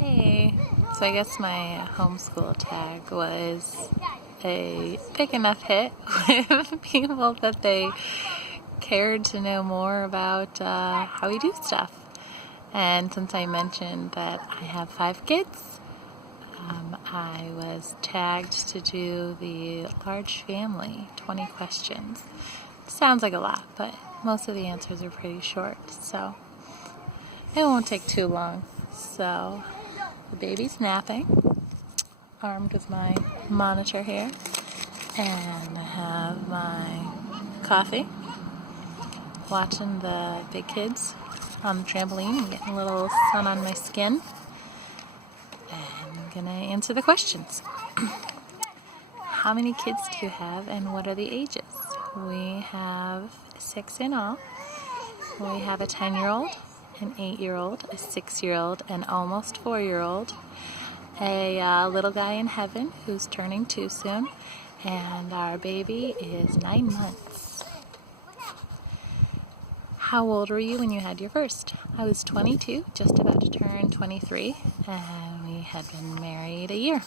Hey, so I guess my homeschool tag was a big enough hit with people that they cared to know more about how we do stuff. And since I mentioned that I have 5 kids, I was tagged to do the large family 20 questions. Sounds like a lot, but most of the answers are pretty short, so it won't take too long. So the baby's napping, armed with my monitor here, and I have my coffee, watching the big kids on the trampoline and getting a little sun on my skin, and I'm gonna answer the questions. How many kids do you have and what are the ages? We have 6 in all. We have a 10-year-old, an 8-year-old, a 6-year-old, an almost 4-year-old, a little guy in heaven who's turning 2 soon, and our baby is 9 months. How old were you when you had your first? I was 22, just about to turn 23, and we had been married a year.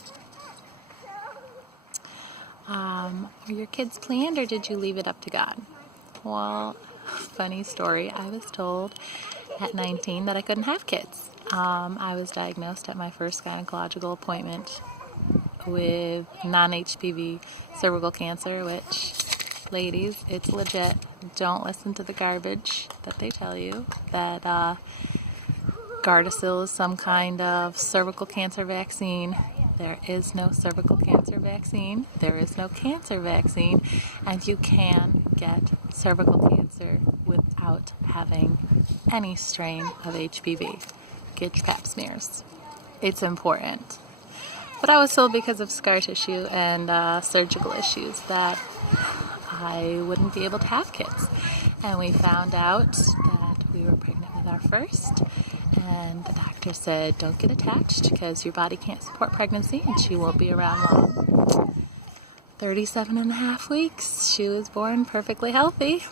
Were your kids planned or did you leave it up to God? Well, funny story, I was told at 19 that I couldn't have kids. I was diagnosed at my first gynecological appointment with non-HPV cervical cancer, which, ladies, it's legit. Don't listen to the garbage that they tell you, that Gardasil is some kind of cervical cancer vaccine. There is no cervical cancer vaccine. There is no cancer vaccine. And you can get cervical cancer without having any strain of HPV. Get your pap smears. It's important. But I was told because of scar tissue and surgical issues that I wouldn't be able to have kids. And we found out that we were pregnant with our first. And the doctor said, don't get attached because your body can't support pregnancy and she won't be around long. 37 and a half weeks, she was born perfectly healthy,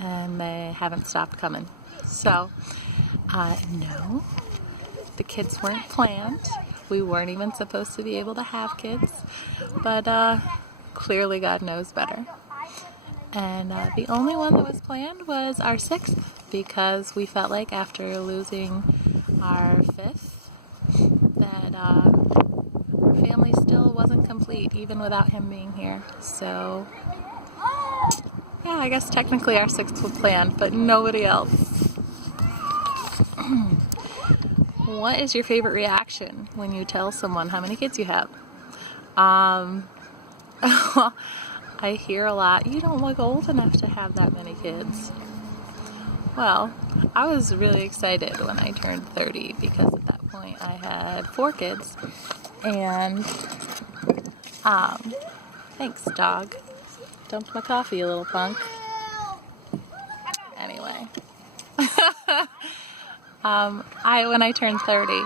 and they haven't stopped coming. So, no, the kids weren't planned. We weren't even supposed to be able to have kids, but clearly God knows better. And the only one that was planned was our 6th, because we felt like after losing our 5th that our family still wasn't complete even without him being here. So yeah, I guess technically our 6th was planned, but nobody else. What is your favorite reaction when you tell someone how many kids you have? I hear a lot, you don't look old enough to have that many kids. Well, I was really excited when I turned 30 because at that point I had 4 kids. And, thanks, dog. Dumped my coffee, you little punk. Anyway. When I turned 30,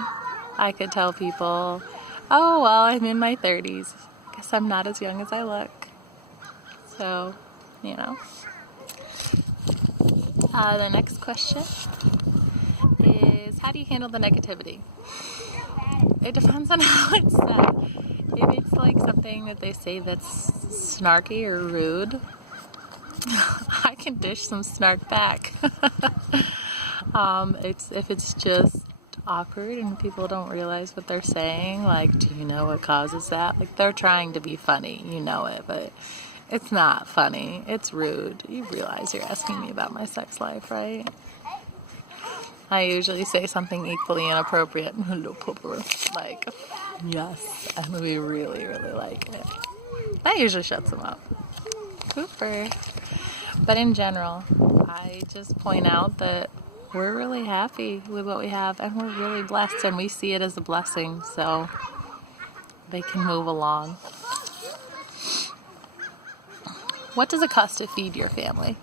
I could tell people, oh, well, I'm in my 30s. Guess I'm not as young as I look. So, you know. The next question is, how do you handle the negativity? It depends on how it's said. If it's like something that they say that's snarky or rude, I can dish some snark back. If it's just awkward and people don't realize what they're saying, like, do you know what causes that? Like, they're trying to be funny, you know it, but it's not funny. It's rude. You realize you're asking me about my sex life, right? I usually say something equally inappropriate. Like, yes, and we really, really like it. That usually shuts them up. Cooper. But in general, I just point out that we're really happy with what we have, and we're really blessed, and we see it as a blessing, so they can move along. What does it cost to feed your family?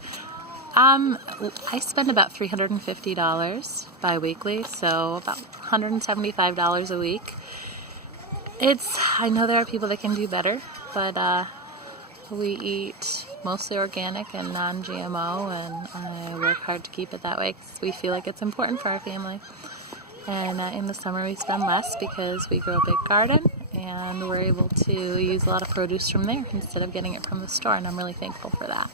I spend about $350 bi-weekly, so about $175 a week. I know there are people that can do better, but we eat mostly organic and non-GMO, and I work hard to keep it that way because we feel like it's important for our family. And in the summer we spend less because we grow a big garden and we're able to use a lot of produce from there instead of getting it from the store, and I'm really thankful for that.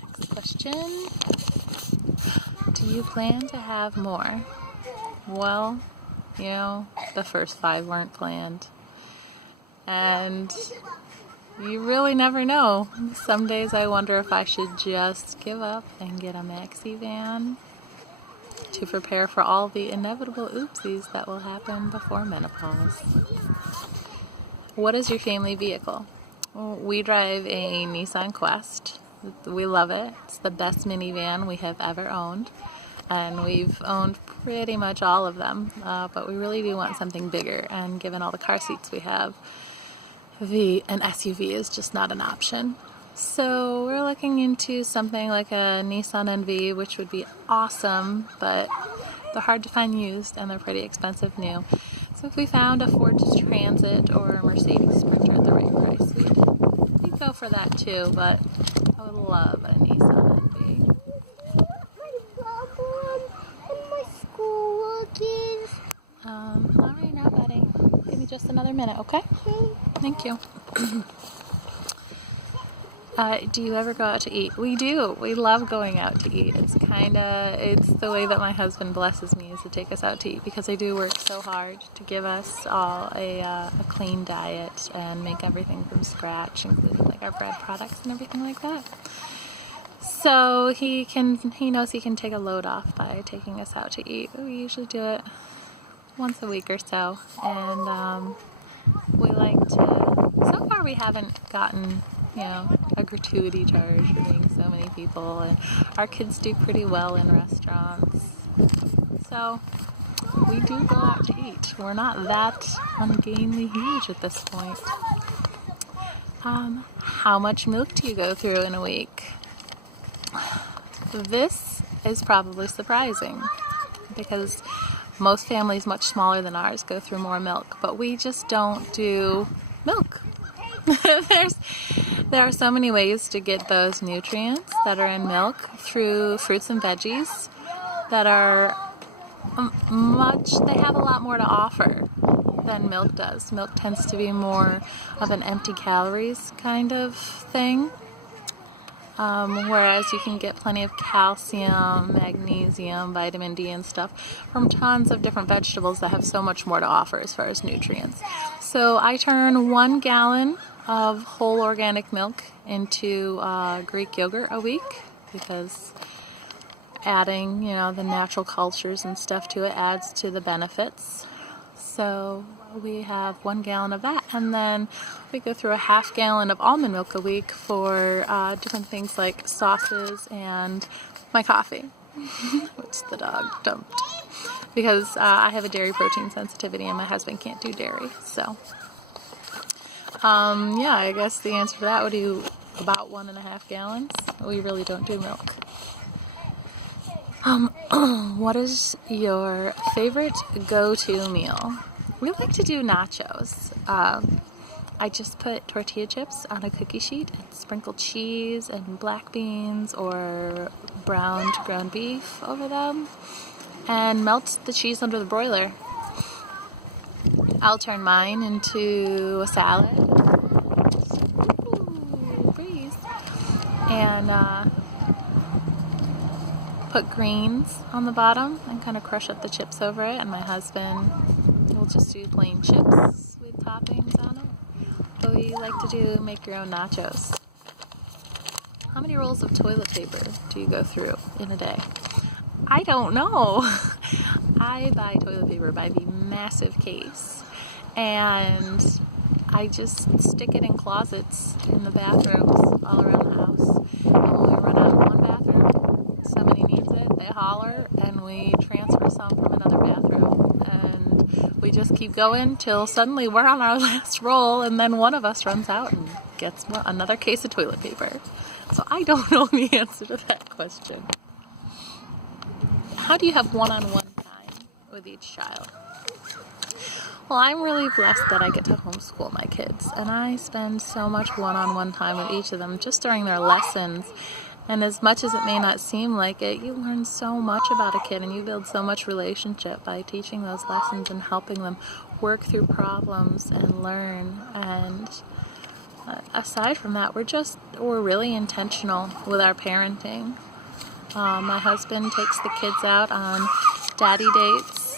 Next question. Do you plan to have more? Well, the first 5 weren't planned. And you really never know. Some days I wonder if I should just give up and get a maxi van to prepare for all the inevitable oopsies that will happen before menopause. What is your family vehicle? We drive a Nissan Quest. We love it. It's the best minivan we have ever owned. And we've owned pretty much all of them. But we really do want something bigger. And given all the car seats we have, an SUV is just not an option. So we're looking into something like a Nissan NV, which would be awesome, but they're hard to find used and they're pretty expensive new. So if we found a Ford Transit or a Mercedes Sprinter at the right price, we'd go for that too, but I would love a Nissan NV. Not right now, Betty. Give me just another minute, okay? Thank you. Do you ever go out to eat? We do. We love going out to eat. It's the way that my husband blesses me, is to take us out to eat, because I do work so hard to give us all a clean diet and make everything from scratch, including like our bread products and everything like that. So he knows he can take a load off by taking us out to eat. We usually do it once a week or so, and we like to. So far, we haven't gotten a gratuity charge for being so many people, and our kids do pretty well in restaurants. So we do go out to eat. We're not that ungainly huge at this point. How much milk do you go through in a week? This is probably surprising because most families much smaller than ours go through more milk, but we just don't do milk. There are so many ways to get those nutrients that are in milk through fruits and veggies that are they have a lot more to offer than milk does. Milk tends to be more of an empty calories kind of thing, whereas you can get plenty of calcium, magnesium, vitamin D and stuff from tons of different vegetables that have so much more to offer as far as nutrients. So I turn 1 gallon of whole organic milk into Greek yogurt a week, because adding, the natural cultures and stuff to it adds to the benefits. So we have 1 gallon of that, and then we go through a half gallon of almond milk a week for different things like sauces and my coffee, which the dog dumped, because I have a dairy protein sensitivity and my husband can't do dairy. So I guess the answer to that would be about 1.5 gallons. We really don't do milk. What is your favorite go-to meal? We like to do nachos. I just put tortilla chips on a cookie sheet and sprinkle cheese and black beans or browned ground beef over them and melt the cheese under the broiler. I'll turn mine into a salad. Ooh, breeze. And put greens on the bottom and kind of crush up the chips over it, and my husband will just do plain chips with toppings on it. But we like to make your own nachos. How many rolls of toilet paper do you go through in a day? I don't know. I buy toilet paper by the massive case, and I just stick it in closets in the bathrooms all around the house. And when we run out of one bathroom, somebody needs it, they holler, and we transfer some from another bathroom. And we just keep going till suddenly we're on our last roll, and then one of us runs out and gets another case of toilet paper. So I don't know the answer to that question. How do you have one-on-one time with each child? Well, I'm really blessed that I get to homeschool my kids, and I spend so much one-on-one time with each of them just during their lessons. And as much as it may not seem like it, you learn so much about a kid and you build so much relationship by teaching those lessons and helping them work through problems and learn. And aside from that, we're really intentional with our parenting. My husband takes the kids out on daddy dates.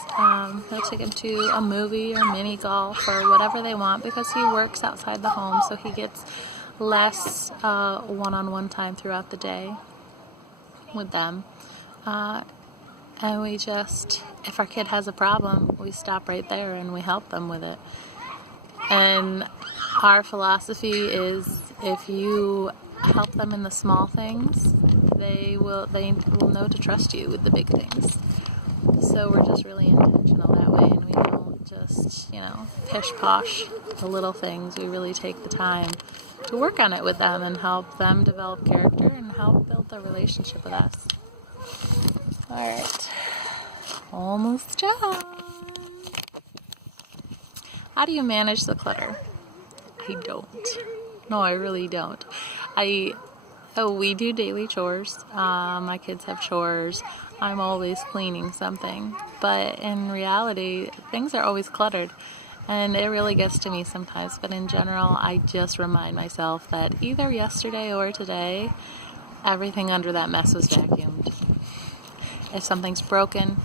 He'll take them to a movie or mini golf or whatever they want because he works outside the home, so he gets less one-on-one time throughout the day with them. And we just, if our kid has a problem, we stop right there and we help them with it. And our philosophy is if you help them in the small things, they will know to trust you with the big things. So we're just really intentional that way, and we don't just, pish posh the little things. We really take the time to work on it with them and help them develop character and help build their relationship with us. All right, almost done. How do you manage the clutter? I don't. No, I really don't. We do daily chores. My kids have chores. I'm always cleaning something. But in reality, things are always cluttered. And it really gets to me sometimes. But in general, I just remind myself that either yesterday or today, everything under that mess was vacuumed. If something's broken,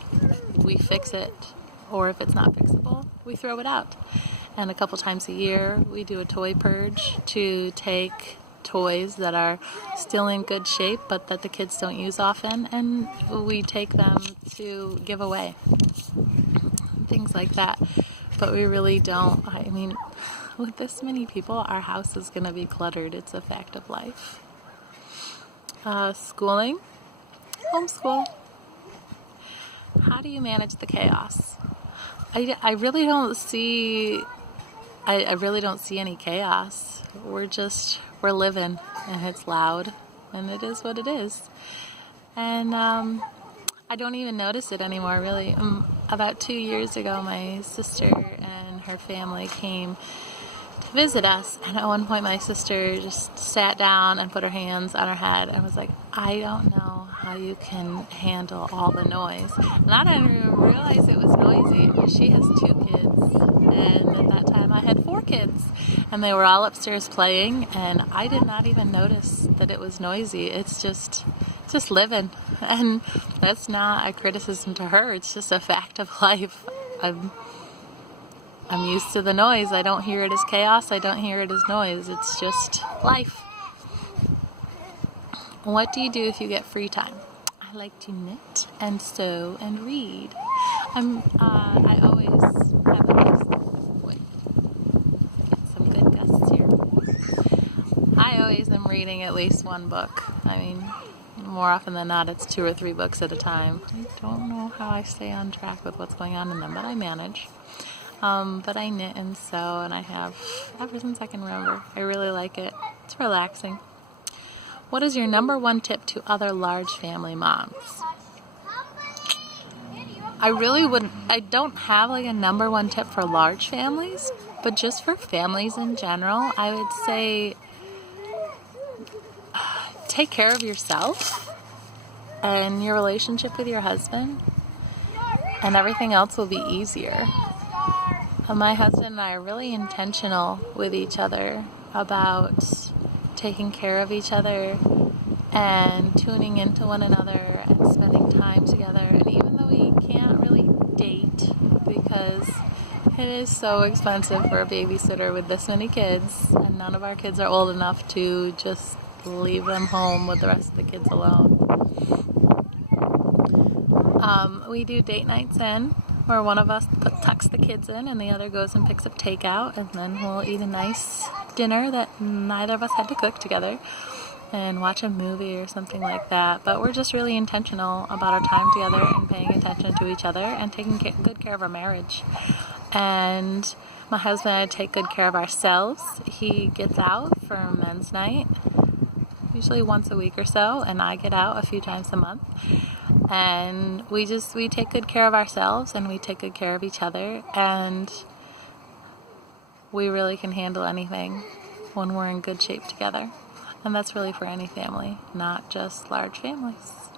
we fix it. Or if it's not fixable, we throw it out. And a couple times a year, we do a toy purge to take toys that are still in good shape but that the kids don't use often, and we take them to give away. Things like that. But we really don't. I mean, with this many people, our house is going to be cluttered. It's a fact of life. Schooling. Homeschool. How do you manage the chaos? I really don't see any chaos. We're living, and it's loud, and it is what it is. And I don't even notice it anymore, really. About 2 years ago, my sister and her family came to visit us, and at one point my sister just sat down and put her hands on her head and was like, I don't know how you can handle all the noise. And I didn't even realize it was noisy. She has 2 kids, and at that time I had 4 kids, and they were all upstairs playing, and I did not even notice that it was noisy. It's just living, and that's not a criticism to her. It's just a fact of life. I'm used to the noise. I don't hear it as chaos. I don't hear it as noise. It's just life. What do you do if you get free time? I like to knit and sew and read. I always have get some good gusts here. I always am reading at least one book. I mean, more often than not, it's 2 or 3 books at a time. I don't know how I stay on track with what's going on in them, but I manage. But I knit and sew, and I have ever since I can remember. I really like it. It's relaxing. What is your number 1 tip to other large family moms? I don't have like a number 1 tip for large families, but just for families in general, I would say take care of yourself and your relationship with your husband, and everything else will be easier. My husband and I are really intentional with each other about taking care of each other and tuning into one another and spending time together. And even though we can't really date because it is so expensive for a babysitter with this many kids, and none of our kids are old enough to just leave them home with the rest of the kids alone. We do date nights in, where one of us tucks the kids in and the other goes and picks up takeout, and then we'll eat a nice dinner that neither of us had to cook together and watch a movie or something like that. But we're just really intentional about our time together and paying attention to each other and taking good care of our marriage. And my husband and I take good care of ourselves. He gets out for men's night usually once a week or so, and I get out a few times a month. And we take good care of ourselves, and we take good care of each other, and we really can handle anything when we're in good shape together. And that's really for any family, not just large families.